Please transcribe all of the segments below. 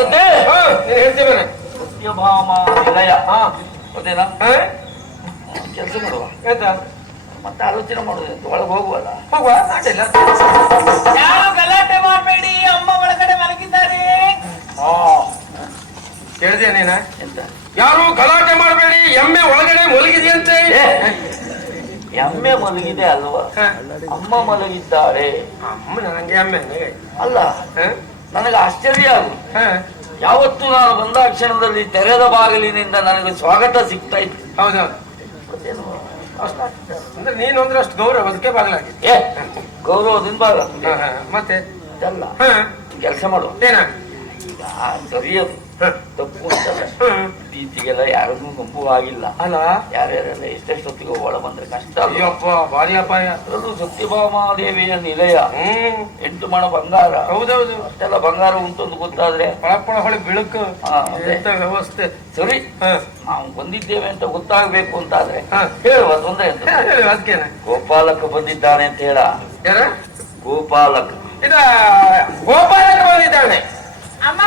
ಗೊತ್ತೇ? ಹಾ ನೀನ್ ಹೇಳ್ತೀವೇನೆ ಸತ್ಯಭಾಮ ನಿಲಯ ಹಾ. ಗೊತ್ತೇನಾ? ಕೆಲಸ ಮಾಡುವ. ಎಂತ? ಮತ್ತೆ ಆಲೋಚನೆ ಮಾಡುದು. ಒಳಗೆ ಹೋಗುವಲ್ಲ? ಹೋಗುವ? ಅಡ್ಡಿಲ್ಲ ಯಾರು ಗಲಾಟೆ ಮಾಡಬೇಡಿ? ಅಮ್ಮ ಒಳಗಡೆ ಮಲಗಿದ್ದಾರೆ. ಕೇಳಿದೆ ನೀನ? ಎಂತ? ಯಾರು ಗಲಾಟೆ ಮಾಡಬೇಡಿ? ಎಮ್ಮೆ ಒಳಗಡೆ ಮಲಗಿದೆಯಂತೆ. ಹೆಮ್ಮೆ ಎಮ್ಮೆ ಮಲಗಿದೆ ಅಲ್ವಾ? ಅಮ್ಮ ಮಲಗಿದ್ದಾಳೆ ಅಮ್ಮ ನನಗೆ ಎಮ್ಮೆ ಅಲ್ಲ? ನನಗೆ ಆಶ್ಚರ್ಯ ಆಗುತ್ತೆ ಹಾ. ಯಾವತ್ತು ನಾನು ಬಂದ ಕ್ಷಣದಲ್ಲಿ ತೆರೆದ ಬಾಗಿಲಿನಿಂದ ನನಗೆ ಸ್ವಾಗತ ಸಿಗ್ತಾ ಇತ್ತು. ಹೌದೌದು. ಅಂದ್ರೆ ನೀನು ಅಂದ್ರೆ ಅಷ್ಟು ಗೌರವ ಅದಕ್ಕೆ ಬಾಗಿಲಾಗಿ. ಏ ಗೌರವದಿಂದ ಬಾಗ ಹಾ, ಹಾ. ಮತ್ತೆ? ಅಲ್ಲ ಹಾ. ಕೆಲಸ ಮಾಡುವ. ಏನ? ಸರಿಯದು. ತಪ್ಪು ಅಂತ. ಇತ್ತೀಚೆಗೆಲ್ಲ ಯಾರಿಗೂ ಗುಂಪು ಆಗಿಲ್ಲ. ಅಲ್ಲ? ಯಾರ್ಯಾರೆಲ್ಲ ಎಷ್ಟೆಷ್ಟೊತ್ತಿಗೆ ಒಳ ಬಂದ್ರೆ ಕಷ್ಟ? ಅಯ್ಯಪ್ಪ ಭಾರಿ ಅಪಾಯ. ಅದರಲ್ಲೂ ಸತ್ಯಭಾಮಾದೇವಿಯ ನಿಲಯ. ಹ್ಮ್. ಎಂಟು ಮಣ ಬಂಗಾರ. ಹೌದೌದು. ಅಷ್ಟೆಲ್ಲ ಬಂಗಾರ ಉಂಟು ಅಂತ ಗೊತ್ತಾದ್ರೆ. ಪಳಪಳ ಪಳ ಹೊಳೆ ಬೆಳಕು. ವ್ಯವಸ್ಥೆ. ಸರಿ ಹಾ. ನಾವು ಬಂದಿದ್ದೇವೆ ಅಂತ ಗೊತ್ತಾಗ್ಬೇಕು ಅಂತಾದ್ರೆ ಆದ್ರೆ ಹೇಳುವ ತೊಂದರೆ ಗೋಪಾಲಕ ಬಂದಿದ್ದಾನೆ ಅಂತ ಹೇಳ. ಯಾರ? ಗೋಪಾಲಕ. ಇದ ಗೋಪಾಲಕ ಬಂದಿದ್ದಾನೆ. ಅಮ್ಮ!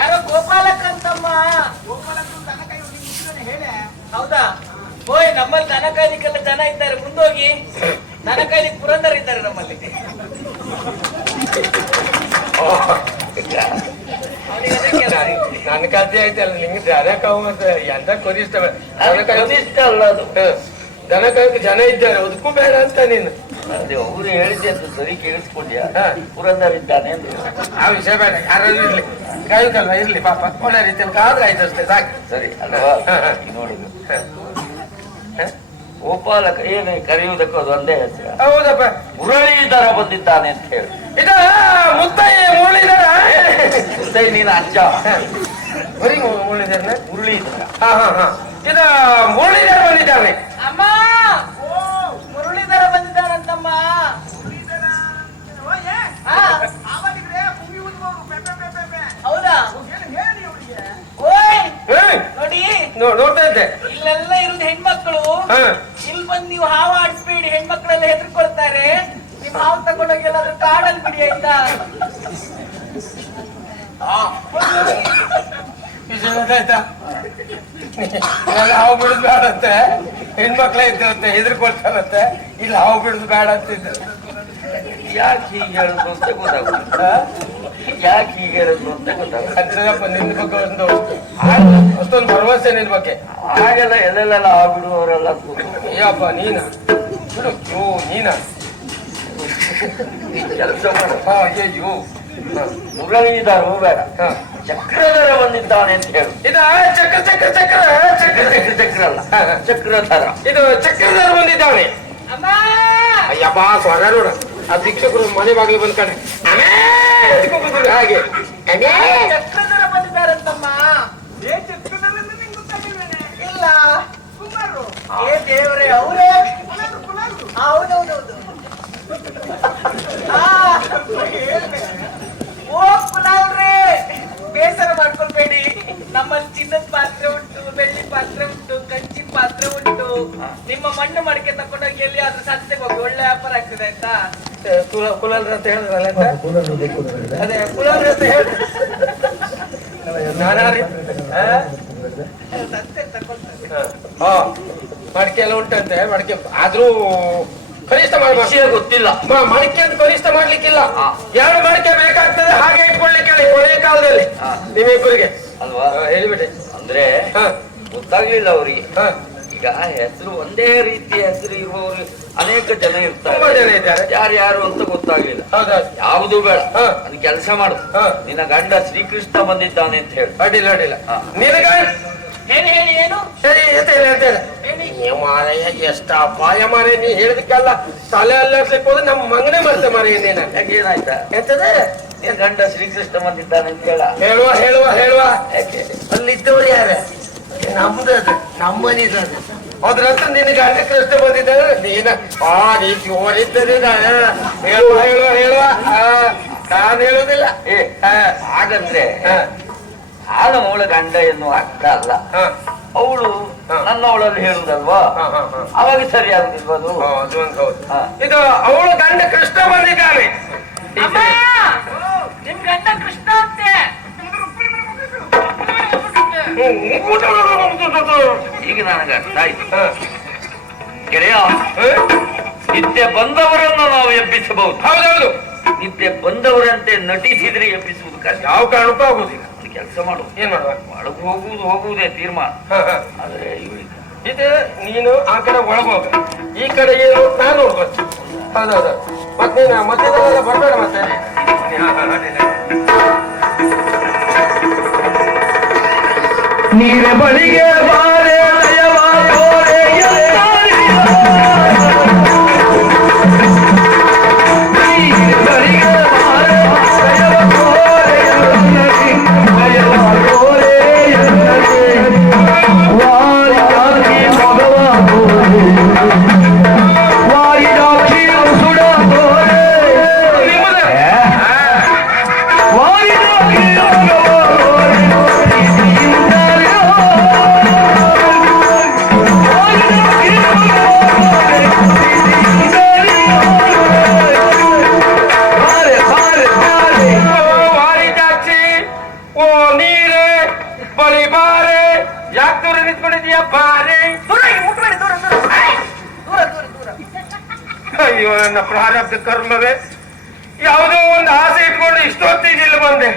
ಯಾರೋ ಗೋಪಾಲಕ್ ಅಂತಮ್ಮ ಹೌದಾ? ಓಯ್ ನಮ್ಮಲ್ಲಿ ದನ ಕಾಯ್ಲಿಕ್ಕೆಲ್ಲ ಜನ ಇದ್ದಾರೆ. ಮುಂದೋಗಿ. ದನ ಕಾಯ್ಲಿಕ್ಕೆ ಪುರಂದರ್ ಇದ್ದಾರೆ ನಮ್ಮಲ್ಲಿ. ನನ್ನ ಕಥೆ ಆಯ್ತಲ್ಲ ನಿಂಗೆ ದನ ಕಾವು ಅಂತ ಎಂತ ಕೊರಿಸ್ತವೆ ಅಲ್ಲ ಅದು. ದನ ಕಾಯಕ್ಕೆ ಜನ ಇದ್ದಾರೆ. ಅದಕ್ಕೂ ಬೇಡ ಅಂತ ನೀನು. ಅದೇ ಅವರು ಹೇಳಿದ್ದೆ ಅಂತ ಸರಿ ಕೇಳಿಸ್ಕೊಂಡ್ಯಾ. ಪುರಂದರ್ ಇದ್ದಾನೆ ಅಂತ ಹೇಳು. ಆ ವಿಷಯ ಬೇಡ ಯಾರಾದ್ರೂ ಇರ್ಲಿ. ಕಾಯುಕಲ್ವ ಇರ್ಲಿ ಪಾಪ. ಒಳ್ಳೆ ರೀತಿಯಲ್ಲಿ ಕಾದ್ರೆ ಆಯ್ತು ಅಷ್ಟೇ ಸಾಕು. ಸರಿ ಅಲ್ವಾ? ನೋಡುದು? ಗೋಪಾಲಕ ಏನು ಕರೆಯುವುದಕ್ಕೂ ಅದು ಒಂದೇ ಹೆಸರು. ಹೌದಪ್ಪ. ಮುರಳೀಧರ ಬಂದಿದ್ದಾನೆ ಅಂತ ಹೇಳಿ. ಇದ ಮುತ್ತಯ್ಯ ಮುರಳೀಧರ? ಮುದ್ದೈ ನೀನು ಅಜ್ಜ. ಬರೀ ಮುರಳೀಧರ. ಹಾ ಹಾ ಹಾ. ಇದ ದರ ಬಂದಿದ್ದಾನೆ. ಅಮ್ಮ ಮುರಳೀಧರ ಬಂದಿದ್ದಾರಂತಮ್ಮ ಹಾ. ಹೌದಾ ಓಯ್ ಹ್ಮ್ ನೋಡಿ ನೋ- ನೋಡ್ತಾ ಇದ್ದೆ. ಇಲ್ಲೆಲ್ಲ ಇರುದು ಹೆಣ್ಮಕ್ಳು. ಇಲ್ಲಿ ಬಂದು ನೀವು ಹಾವು ಆಡಿಸ್ಬೇಡಿ ಹೆಣ್ಮಕ್ಳೆಲ್ಲ ಹೆದರ್ಕೊಳ್ತಾರೆ. ನಿಮ್ ಹಾವು ತಗೊಂಡೋಗಿ ಎಲ್ಲಾದ್ರೂ ಕಾಡಲ್ಲಿ ಬಿಡಿ ಆಯ್ತಾ? ಹಾವು ಬಿಡುದು ಬೇಡತ್ತೆ ಹೆಣ್ಮಕ್ಳೇ ಇದ್ದಿರುತ್ತೆ ಹೆದರ್ಕೊಳ್ತಾರಂತೆ. ಇಲ್ಲಿ ಹಾವು ಬಿಡುದು ಬೇಡ ಅಂತಿದ್ದೆ ಯಾಕೆ ಹೀಗೆ ಹೇಳುದು ಅಂತ ಗೊತ್ತಾಗುದು ಯಾಕೆ ಹೀಗೆ ಹೇಳುದು ಅಂತ ಅಜ್ಜಪ್ಪ ನಿನ್ನ ಬಗ್ಗೆ ಒಂದು ಆ- ಅಷ್ಟೊಂದು ಭರವಸೆ ನಿನ್ ಬಗ್ಗೆ. ಹಾಗೆಲ್ಲ ಎಲ್ಲೆಲ್ಲ ಆಗ್ಬಿಡುವವರೆಲ್ಲ ಅಯ್ಯಪ್ಪ ನೀನ? ಬಿಡು ಯೋ ನೀನ? ಕೆಲಸ ಮಾಡು ಹಾ ಅಯ್ಯಯ್ಯೋ ಹ, ಮುರಳೀಧರ ಬೇಡ ಹ. ಚಕ್ರಧರ ಬಂದಿದ್ದಾನೆ ಅಂತ ಹೇಳು. ಇದು ಚಕ್ರ ಚಕ್ರ ಚಕ್ರ ಚಕ್ರ. ಚಕ್ರ ಚಕ್ರ ಅಲ್ಲ. ಚಕ್ರಧರ. ಇದು ಚಕ್ರಧರ ಬಂದಿದ್ದಾನೆ. ಅಮ್ಮ! ಅಯ್ಯಪ್ಪ ಸ್ವರ ನೋಡ. ಆ ಶಿಕ್ಷಕರು ಮನೆ ಬಾಗಿಲು ಬಂದ್ ಕೂಗುದ್ರು ಏ. ನಿಂಗೆ ಇಲ್ಲ. ಏ ದೇವರೇ ಅವರೇ. ಹೌದೌದೌದು. ಓ ಕುಲಾಲ್ರೇ. ಬೇಸರ ಮಾಡ್ಕೊಳ್ಬೇಡಿ. ನಮ್ಮಲ್ಲಿ ಚಿನ್ನದ ಪಾತ್ರೆ ಉಂಟು ಬೆಳ್ಳಿ ಪಾತ್ರೆ ನಿಮ್ಮ ಮಣ್ಣು ಮಡಿಕೆ ತಕೊಂಡೋಗಿ ಎಲ್ಲಿ ಆದ್ರೂ ಸಂತೆಗೆ ಹೋಗಿ ಒಳ್ಳೆ ವ್ಯಾಪಾರ ಆಗ್ತದೆ ಆಯ್ತಾ? ಕುಲಾಲ್ರ ಅಂತ ಹೇಳಿದ್ರಲ್ಲ ಅಂತ? ಅದೇ ಕುಲಾಲ್ರ ಅಂತ ಹೇಳಿ. ಮಡಿಕೆ ಎಲ್ಲ ಉಂಟಂತೆ ಮಡಿಕೆ ಆದ್ರೂ ಕನಿಷ್ಠ ವಿಷಯ ಗೊತ್ತಿಲ್ಲ. ಮಡಿಕೆ ಅಂತ ಕನಿಷ್ಠ ಮಾಡ್ಲಿಕ್ಕಿಲ್ಲ. ಎರಡು ಮಡಿಕೆ ಬೇಕಾಗ್ತದೆ ಹಾಗೆ ಇಟ್ಕೊಳ್ಳಿಕ್ಕೆ ಹೇಳಿ ಕೊನೆಯ ಕಾಲದಲ್ಲಿ. ನಿಮ್ಮ ಇಬ್ಬರಿಗೆ. ಅಲ್ವಾ? ಹೇಳಿಬಿಡಿ. ಅಂದ್ರೆ ಹಾ. ಗೊತ್ತಾಗ್ಲಿಲ್ಲ ಅವರಿಗೆ. ಹಾ. ಈಗ ಹೆಸರು ಒಂದೇ ರೀತಿಯ ಹೆಸರು ಇರುವವರು ಅನೇಕ ಜನ ತುಂಬಾ ಜನ ಇರ್ತಾರೆ ಇದ್ದಾರೆ. ಯಾರು ಯಾರು ಅಂತ ಗೊತ್ತಾಗ್ಲಿಲ್ಲ. ಯಾವುದು ಬೇಡ. ಹಾ. ಅದು ಕೆಲಸ ಮಾಡು ಹಾ. ನಿನ್ನ ಗಂಡ ಶ್ರೀಕೃಷ್ಣ ಬಂದಿದ್ದಾನೆ ಅಂತ ಹೇಳಿ. ಅಡ್ಡಿಲ್ಲ ಅಡ್ಡಿಲ್ಲ. ಹೇಳಿ ಏನು? ಸರಿ ಎಷ್ಟ ಅಪಾಯ ಮಾರೇ ನೀ ಹೇಳಿದಕ್ಕೆಲ್ಲ ತಲೆ ಅಲ್ಲಾಡ್ಸ್ಲಿಕ್ಕೆ ಹೋದ್ರೆ ನಮ್ಮ ಮಂಗನೆ ಮತ್ತೆ ಮಾರಿ ನೀನ ಯಾಕೆ ಏನಾಯ್ತಾ? ಎಂತದೆ? ಗಂಡ ಶ್ರೀಕೃಷ್ಣ ಬಂದಿದ್ದಾನೆ ಅಂತ ಹೇಳ. ಹೇಳುವ ಹೇಳುವ ಹೇಳುವ. ಅಲ್ಲಿದ್ದವ್ರು ಯಾರ? ನಮ್ದು ಅದು ನಮ್ಮನಿದು ಅದು. ಅದ್ರಂತ ನಿನಗೆ ಗಂಡ ಕೃಷ್ಣ ಬಂದಿದ್ದಾರೆ ನೀನ ಆ ನೀ ಜೋರಿದ್ದರೆ ಹೇಳುವ ಹೇಳುವ ಹೇಳುವ. ಆ, ನಾನು ಹೇಳುದಿಲ್ಲ ಏ ಹಾ, ಹಾಗಂದ್ರೆ ಹಾ, ಹಾಲ ಮೂಳ ಗಂಡ ಎನ್ನುವ ಅರ್ಥ ಅಲ್ಲ. ಅವಳು. ನನ್ನವಳಲ್ಲಿ ಹೇಳುದಲ್ವಾ? ಹಾ, ಹಾ, ಹಾ. ಅವಾಗ ಸರಿ ಆಗುದಿಲ್ವಾ ಅದು? ಹಾ, ಒಂದು ಹೌದು. ಇದು ಅವಳು ಗಂಡ ಕೃಷ್ಣ ಬಂದಿದ್ದಾನೆ. ಅಮ್ಮ ನಿಮ್ ಗಂಡ ಈಗ ನನಗೆ ಅರ್ಥ ಆಯ್ತು. ಗೆಳೆಯ? ನಿತ್ಯ ಬಂದವರನ್ನು ನಾವು ಎಬ್ಬಿಸಬಹುದು ಹೌದೌದು ನಿತ್ಯ ಬಂದವರಂತೆ ನಟಿಸಿದ್ರೆ ಎಬ್ಬಿಸುವುದು ಕಷ್ಟ ಯಾವ ಕಾರಣಕ್ಕೂ ಆಗುದಿಲ್ಲ ಒಂದು ಕೆಲಸ ಮಾಡು ಏನ್ ಮಾಡುವ ಒಳಗೆ ಹೋಗುವುದು ಹೋಗುವುದೇ ತೀರ್ಮಾನ. ಆದ್ರೆ ಇವಳಿಗೆ ಇದು ನೀನು ಆ ಕಡೆ ಒಳಗೋಗ ಈ ಕಡೆ ಏನು ನಾನು ನೋಡ್ಬೋದು ಹೌದೌದು ಮತ್ತೆ ನೀನು ಬರ್ಬೇಡ ಬರಬೇಡ ಮತ್ತೆ ಹ, ಹ, ಅಡ್ಡಿಲ್ಲ. ಬಾರೆ. ಅಯ್ಯೋ ನನ್ನ ಪ್ರಾರಬ್ಧ ಕರ್ಮವೇ. ಯಾವುದೋ ಒಂದು ಆಸೆ ಇಟ್ಕೊಂಡು ಇಷ್ಟೊತ್ತಿಗೆ ಇಲ್ಲಿ ಬಂದೆ.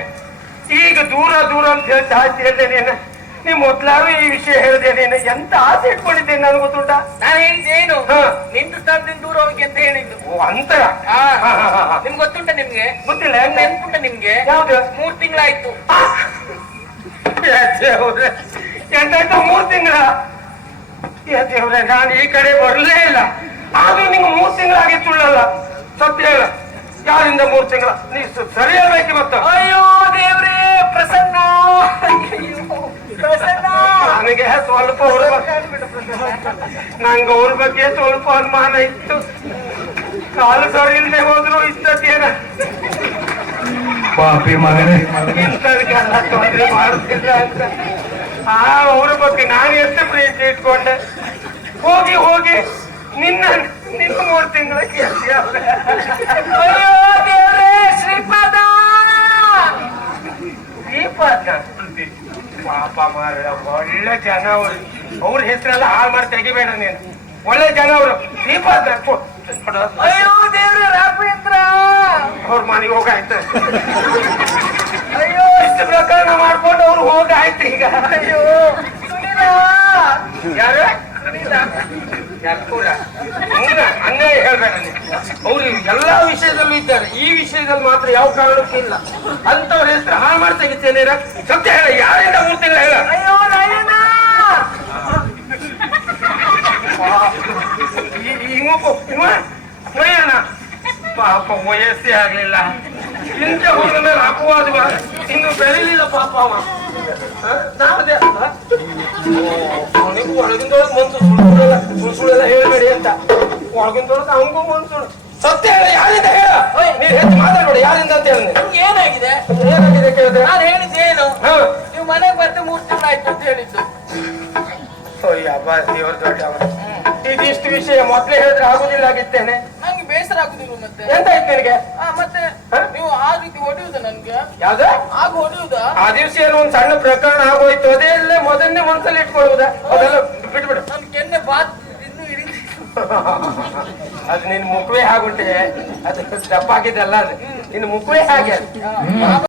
ಈಗ ದೂರ ದೂರ ಅಂತ ಹೇಳ್ತಾ ಹೇಳಿದೆ ನೀನು. ನಿಮ್ ಮೊದ್ಲಾರು ಈ ವಿಷಯ ಹೇಳಿದೆ ನೀನು. ಎಂತ ಆಸೆ ಇಟ್ಕೊಂಡಿದ್ದೇನೆ ನನಗೆ ಗೊತ್ತುಂಟ ನಾನು ಹೇಳಿದ್ದೇನು ಹಾ. ನಿಂತು ಸ್ಥಳದಿಂದ ದೂರ ಹೋಗಿ ಅಂತ ಹೇಳಿದ್ದು. ಓ ಅಂತರ? ಹ, ಹ, ಹ, ಹ. ನಿಮ್ಗೆ ಗೊತ್ತುಂಟ ನಿಮ್ಗೆ? ಗೊತ್ತಿಲ್ಲ ನೆನ್ಪುಂಟ ನಿಮ್ಗೆ? ಯಾವ್ದು? ಮೂರ್ ತಿಂಗಳಾಯ್ತು. ಎಂತಾಯ್ತು ಮೂರ್ ತಿಂಗಳ? ದೇವ್ರೆ ನಾನು ಈ ಕಡೆ ಬರಲೇ ಇಲ್ಲ. ಆದ್ರೂ ನಿಂಗೆ ಮೂರ್ ತಿಂಗಳಾಗಿತ್ತುಳ್ಳಲ್ಲ ಸತ್ಯ ಹೇಳ. ಯಾರಿಂದ ಮೂರ್ ತಿಂಗಳ? ನೀ ಸರಿ ಹೇಳ್ಬೇಕು ಮತ್ತ ಅಯ್ಯೋ ದೇವ್ರೇ ಪ್ರಸನ್ನ. ಅಯ್ಯೋ, ಪ್ರಸನ್ನ. ನನಗೆ ಸ್ವಲ್ಪ ಅವ್ರ ನಂಗೆ ಅವ್ರ ಬಗ್ಗೆ ಸ್ವಲ್ಪ ಅನುಮಾನ ಇತ್ತು. ಕಾಲು ಸರಿ ಇಲ್ಲದೆ ಹೋದ್ರು ಇಷ್ಟೇನ ಪಾಪಿ ಮಗನೇ. ಇಂಥದಕ್ಕೆಲ್ಲ ತೊಂದರೆ ಮಾಡುತ್ತಿಲ್ಲ ಅಂತ. ಆ ಅವ್ರ ಬಗ್ಗೆ ನಾನು ಎಷ್ಟು ಪ್ರೀತಿ ಇಟ್ಕೊಂಡೆ? ಹೋಗಿ ಹೋಗಿ. ನಿನ್ನ ನಿನ್ನ ಮೂರು ತಿಂಗಳ ಶ್ರೀಪಾದ. ದೀಪದ ಪಾಪ ಮಾರ ಒಳ್ಳೆ ಜನ ಅವರು. ಅವ್ರ ಹೆಸರೆಲ್ಲ ಹಾಳು ಮಾಡಿ ತೆಗಿಬೇಡ ನೀನು. ಒಳ್ಳೆ ಜನ ಅವರು. ದೀಪದ ಅಯ್ಯೋ, ದೇವ್ರ, ರಾಘವೇಂದ್ರ. ಅವ್ರ ಮನೆಗೆ ಹೋಗಾಯ್ತು. ಅಯ್ಯೋ ಇಷ್ಟು ಪ್ರಕರಣ ಮಾಡ್ಕೊಂಡು ಅವ್ರು ಹೋಗಾಯ್ತು ಈಗ. ಅಯ್ಯೋ. ಯಾರು? ಅನ್ಯಾಯ ಹೇಳ್ಬೇಡ ಅವ್ರು ಎಲ್ಲಾ ವಿಷಯದಲ್ಲೂ ಇದ್ದಾರೆ. ಈ ವಿಷಯದಲ್ಲಿ ಮಾತ್ರ ಯಾವ ಕಾರಣಕ್ಕೂ ಇಲ್ಲ. ಅಂತವ್ರ ಹೆಸರು ಹಾಳು ಮಾಡಿ ತೆಗಿತೇನೆ ಸತ್ಯ ಹೇಳ. ಯಾರಿಂದ ಮೂರು ತಿಂಗಳ ಹೇಳ. ಪಾಪ ವಯಸ್ಸೇ ಆಗ್ಲಿಲ್ಲ. ಇಂಥ ಮೇಲೆ ಅಪವಾದವ. ಇನ್ನು ಬೆಳಿಲಿಲ್ಲ ಪಾಪ ಅವ? ನಾವದೇ ಅಲ್ವಾ? ಅವನಿಗೂ ಒಳಗಿಂದೊಳಗೆ ಮನ್ಸು ಸುಳ್ಳು ಸುಳ್ಳು ಸುಳ್ಳೆಲ್ಲ ಹೇಳಬೇಡಿ ಅಂತ. ಒಳಗಿಂದೊಳಗೆ ಅವಂಗೂ ಮನ್ಸು ಸತ್ಯ ಹೇಳ ಯಾರಿಂದ ಹೇಳ? ನೀನ್ ಹೆಚ್ಚು ಮಾತಾಡ್ಬೇಡಿ ಯಾರಿಂದ ಅಂತ ಹೇಳಿ ಏನಾಗಿದೆ? ಏನಾಗಿದೆ ಕೇಳಿದ್ರೆ ನಾನು ಹೇಳಿದ್ದೇನು? ಹ. ನೀವು ಮನೆಗೆ ಬರ್ತೆ ತಿಂಗಳು ಆಯ್ತು ಅಂತ ಹೇಳಿದ್ದು. ಅಯ್ಯ ಬಾ ದೇವ್ರ ದೊಡ್ಡವ ಇದಿಷ್ಟು ವಿಷಯ ಮೊದ್ಲೇ ಹೇಳಿದ್ರೆ ಆಗುದಿಲ್ಲ ಆಗಿತ್ತೇನೆ ನಂಗೆ ಬೇಸರ ಆಗುದಿಲ್ಲ ಮತ್ತೆ? ಎಂತ ಆಯ್ತು ನಿನಗೆ? ಆ, ಮತ್ತೆ ಹ? ನೀವು ಆ ರೀತಿ ಹೊಡೆಯುದ ನನ್ಗೆ? ಯಾವ್ದು? ಆಗ ಹೊಡೆಯುದ? ಆ ದಿವಸ ಏನೋ ಒಂದ್ ಸಣ್ಣ ಪ್ರಕರಣ ಆಗೋಯ್ತು ಅದೇ ಎಲ್ಲ ಮೊದಲನೇ ಮನಸ್ಸಲ್ಲಿ ಇಟ್ಕೊಳ್ಳುವುದ? ಅದೆಲ್ಲ ಬಿಟ್ಬಿಡು. ನನ್ ಕೆನ್ನೆ ಬಾತ್ ಇನ್ನೂ ಅದು ನಿನ್ ಮುಖವೇ ಹಾಗುಂಟೆ. ಅದು ದಪ್ಪ ಆಗಿದ್ದಲ್ಲ ಅದು. ನಿನ್ನ ಮುಖವೇ ಹಾಗೆ ಅದು.